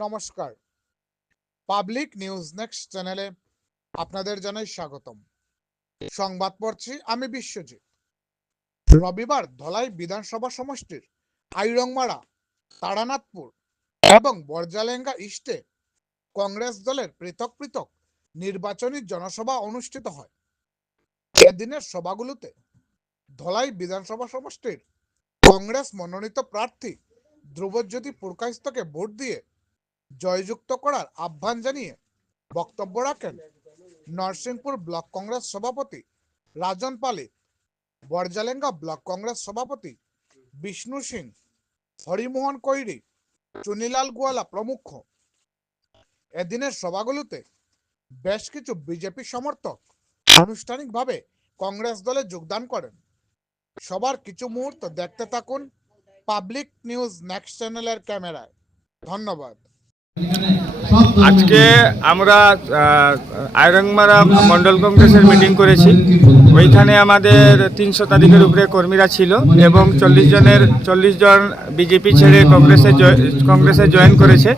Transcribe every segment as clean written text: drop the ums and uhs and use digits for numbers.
নমস্কার, public news next চ্যানেলে আপনাদের জানাই স্বাগতম। সংবাদ পড়ছি আমি বিশ্বজিৎ। রবিবার ধলাই বিধানসভা সমষ্টির আইরংমারা, তারানাথপুর এবং বরজালেঙ্গা ইস্টে কংগ্রেস দলের পৃথক পৃথক নির্বাচনী জনসভা অনুষ্ঠিত হয়। এদিনের সভাগুলোতে ধলাই বিধানসভা সমষ্টির কংগ্রেস মনোনীত প্রার্থী ধ্রুবজ্যোতি পুরকাইস্তকে ভোট দিয়ে জয়যুক্ত করার আহ্বান জানিয়ে বক্তব্য রাখেন নরসিংপুর ব্লক কংগ্রেস সভাপতি রাজন পালিত, বরজালেঙ্গা ব্লক কংগ্রেস সভাপতি বিষ্ণু সিং, হরিমোহন কৈরি, চুনিলাল গোয়ালা প্রমুখ। এদিনের সভাগুলোতে বেশ কিছু বিজেপি সমর্থক আনুষ্ঠানিকভাবে কংগ্রেস দলে যোগদান করেন। সবার কিছু মুহূর্ত দেখতে থাকুন পাবলিক নিউজ নেক্সট চ্যানেলের ক্যামেরায়। ধন্যবাদ। আজকে আমরা আইরংমারা মন্ডল কংগ্রেসের মিটিং করেছি। ওইখানে আমাদের ৩০০ শতাধিকের উপরে কর্মীরা ছিল এবং ৪০ জন বিজেপি ছেড়ে কংগ্রেসে জয়েন করেছে।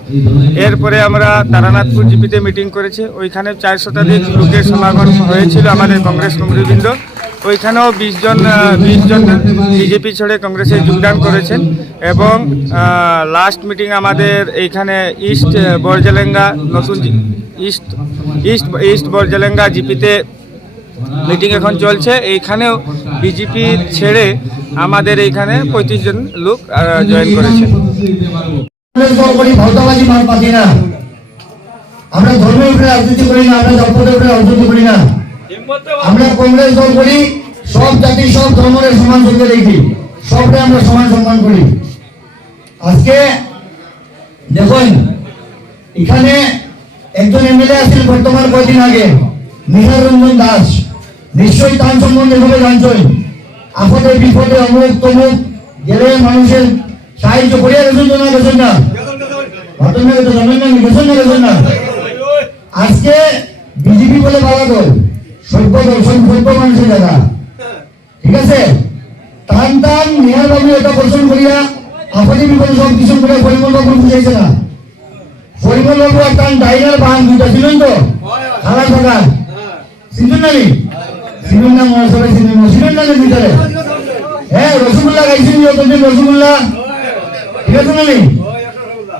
এরপরে আমরা তারানাথপুর জিপিতে মিটিং করেছি। ওইখানে ৪০০ শতাধিক লোকের সমাগম হয়েছিল আমাদের কংগ্রেস কর্মীবৃন্দ। ওইখানেও ২০ জন বিজেপি ছেড়ে কংগ্রেসে যোগদান করেছেন এবং লাস্ট মিটিং আমাদের এইখানে ইস্ট বরজালেঙ্গা নতুন ইস্ট বরজালেঙ্গা জিপিতে মিটিং এখন চলছে। এইখানেও বিজেপি ছেড়ে আমাদের এইখানে ৩৫ জন লোক জয়েন করেছে। আমরা ধর্মের উপরে রাজনীতি করি না, আমরা দম্পতির উপরে রাজনীতি করি না। আমরা কংগ্রেস দল করি, সব জাতি সব ধর্মের সমান চলতে দেখি, সবকে আমরা সমান সম্মান করি। আজকে দেখুন, এখানে একজন এমএলএ আছেন বর্তমান কয়েকদিন আগে, নিহার রঞ্জন দাস, নিশ্চয়ই তার সম্বন্ধে ভাবে জানছেন। আপদে বিপদে অমুক তমুক গেলে মানুষের সাহায্য করিয়া গেছেন না, গেছেন না, ঘটনা গেছেন না। আজকে বিজেপি বলে বলা দল, সভ্য দল, সভ্য মানুষের জায়গা, ঠিক আছে। টান টান নিহার বাবু এটা পছন্দ করিয়া আপনি বিপদে সব কিছু করে পরিমল বাবু বুঝাইছে না। পরিমল বাবু আর টান ডাইনার বাহান দুইটা ছিলেন তো, খারাপ থাকা চিনুন না নি, চিনুন না, মহাসভায় চিনুন না ভিতরে। হ্যাঁ, রসগোল্লা খাইছেন রসগোল্লা, ঠিক আছে না নি।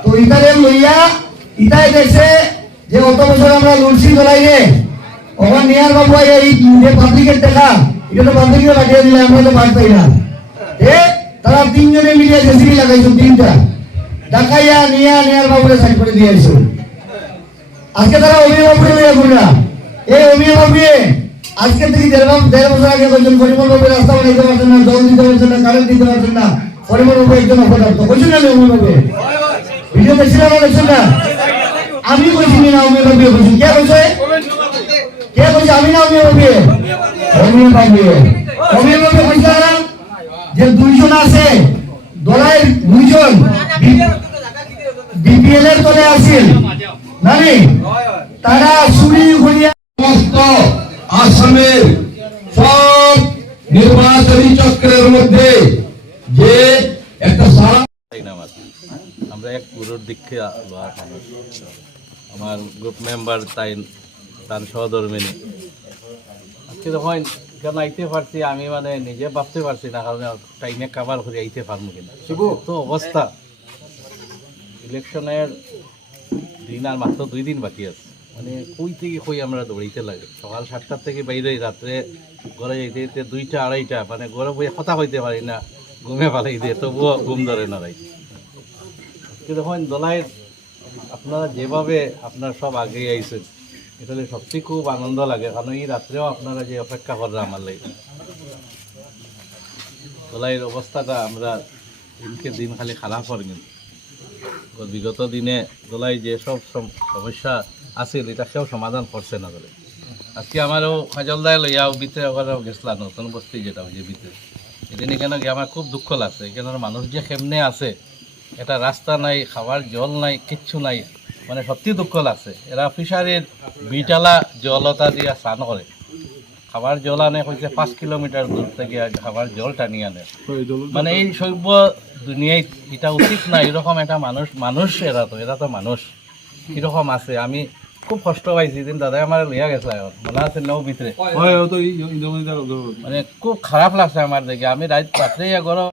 তো ইতারে লইয়া ইতাই দেখছে যে অত বছর আমরা লুলসি জ্বলাই রে, ওখান নিয়ার বাবু এই যে পাবলিকের দেখা, এটা তো পাবলিকের পাঠিয়ে দিলে আমরা তো বাদ পাই না। তারা ৩ জনে মিলিয়ে জেসিবি লাগাইছো, ৩টা ডাকাইয়া নিয়ার বাবুরে সাইড করে দিয়ে আসছো। আজকে তারা অভিভাবক লইয়া ঘুরা, এই অভিভাবক আজকে থেকে ১.৫ বছর আগে বলছেন পরিমল বাবু রাস্তা বানাইতে পারছেন না, জল দিতে পারছেন না, কারেন্ট দিতে পারছেন না। পরিমল বাবু একজন অপদার্থ বলছেন না, অভিভাবক ভিডিও দেখছিলাম না, দেখছেন না। আমি বলছি না, অভিভাবক বলছি, কে বলছে, কে বলছে? আমি না, অভিভাবক বলছিলাম যে ২ জন আছে দলের, ২ জন বিপিএল এর দলে আছেন নানি, তারা চুরি করিয়া সমস্ত আসামের সব নির্বাচনী চক্রের মধ্যে যে একটা সারা আমরা এক গুরুর দীক্ষা লওয়ার মানুষ, আমার গ্রুপ মেম্বার তার সহধর্মিনী। আজকে যখন কেন আইতে পারছি আমি মানে নিজে ভাবতে পারছি না, কারণ টাইমে কাভার করে আইতে পারবো কিনা। তো অবস্থা, ইলেকশনের দিন আর মাত্র 2 দিন বাকি আছে, মানে কই থেকে কই আমরা দৌড়াইতে লাগে। সকাল 7টার থেকে বাইরে রাত্রে ঘরে যাইতে যেতে 2টা 2:30, মানে ঘরে বই কথা হইতে পারি না, ঘুমে পালাই দিয়ে তবুও ঘুম ধরে না রাই। দেখুন দলাইয়ের আপনারা যেভাবে আপনারা সব আগে আইছেন, এটা সত্যি খুব আনন্দ লাগে, কারণ এই রাত্রেও আপনারা যে অপেক্ষা করেন আমার লাগে। দলাইয়ের অবস্থাটা আমরা দিনকে দিন খালি খারাপ করি, কিন্তু বিগত দিনে দলাই যে সব সমস্যা আছে এটা কেউ সমাধান করছে না দলে। আজকে আমারও খাজলদায় লইয়া ভিতরে ওখানেও গেছিলাম নতুন বস্তি, যেটা যে ভিতরে এদিন এখানে গিয়ে আমার খুব দুঃখ লাগছে। এখানে মানুষ যে কেমনে আছে, এটা রাস্তা নাই, খাবার জল নাই, কিচ্ছু নাই, মানে সত্যি দুঃখ লাগছে। এরা ফিশারির বিটালা জলতা দিয়ে স্নান করে, খাবার জল আনে হয়েছে 5 কিলোমিটার দূর থেকে খাবার জল টানিয়ে আনে, মানে এই সভ্য দুনিয়ায় এটা উচিত না, এরকম একটা মানুষ এরা তো মানুষ কিরকম আছে। আমি খুব কষ্ট পাইছি দিন দাদাই আমার লইয়া গেছে মনে আছে নাও ভিতরে, মানে খুব খারাপ লাগছে আমার দেখে। আমি রাত্রে এগারো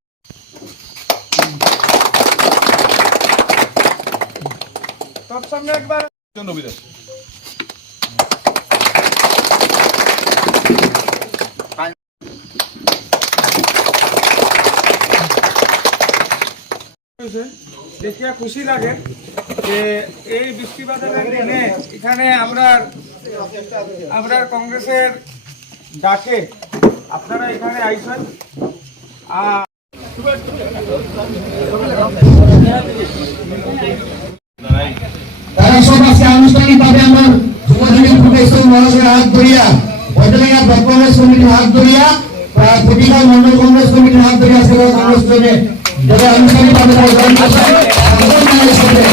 দেখিয়া খুশি লাগে যে এই বৃষ্টিবাদলের দিনে এখানে আমরা কংগ্রেসের ডাকে আপনারা এখানে আইসেন। আর তারা সব আজকে আনুষ্ঠানিকভাবে আমার যুবলীগের প্রতিষ্ঠান মহাশয়ের হাত ধরিয়া, বৈদ্যলিকা ব্লক কংগ্রেস কমিটির হাত ধরিয়া, প্রতিকার মন্ডল কংগ্রেস কমিটির হাত ধরিয়া আজকে কংগ্রেস দলে যারা আনুষ্ঠানিকভাবে তারা জয়েন করছে, আন্দোলন জানাই সবাই।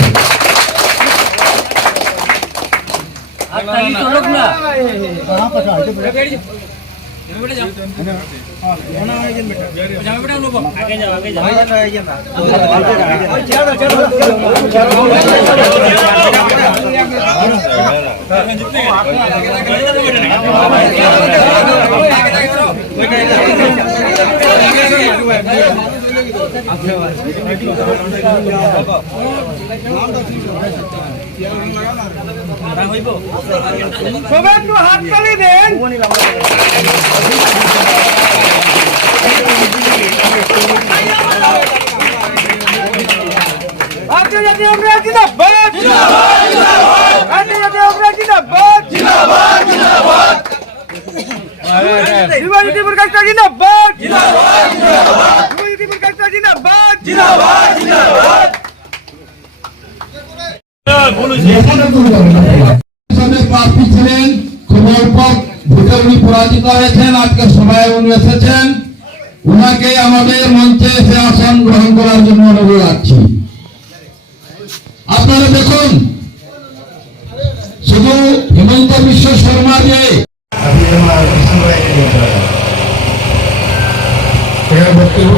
সবাই একটু হাত তালি দেন। ভারতীয় জাতীয় কংগ্রেস জিন্দাবাদ, ভারতীয় জাতীয় কংগ্রেস জিন্দাবাদ, যুবলীগ প্রকাশটা জিন্দাবাদ, যুবলীগ প্রকাশটা জিন্দাবাদ। প্রার্থী ছিলেন, খুব অল্প ভোটে উনি পরাজিত হয়েছেন। আজকে সভায় উনি এসেছেন, উনাকে আমাদের মঞ্চে এসে আসন গ্রহণ করার জন্য অনুরোধ রাখছি। আপনারা দেখুন, শুধু হিমন্ত বিশ্ব শর্মা যে বক্তব্য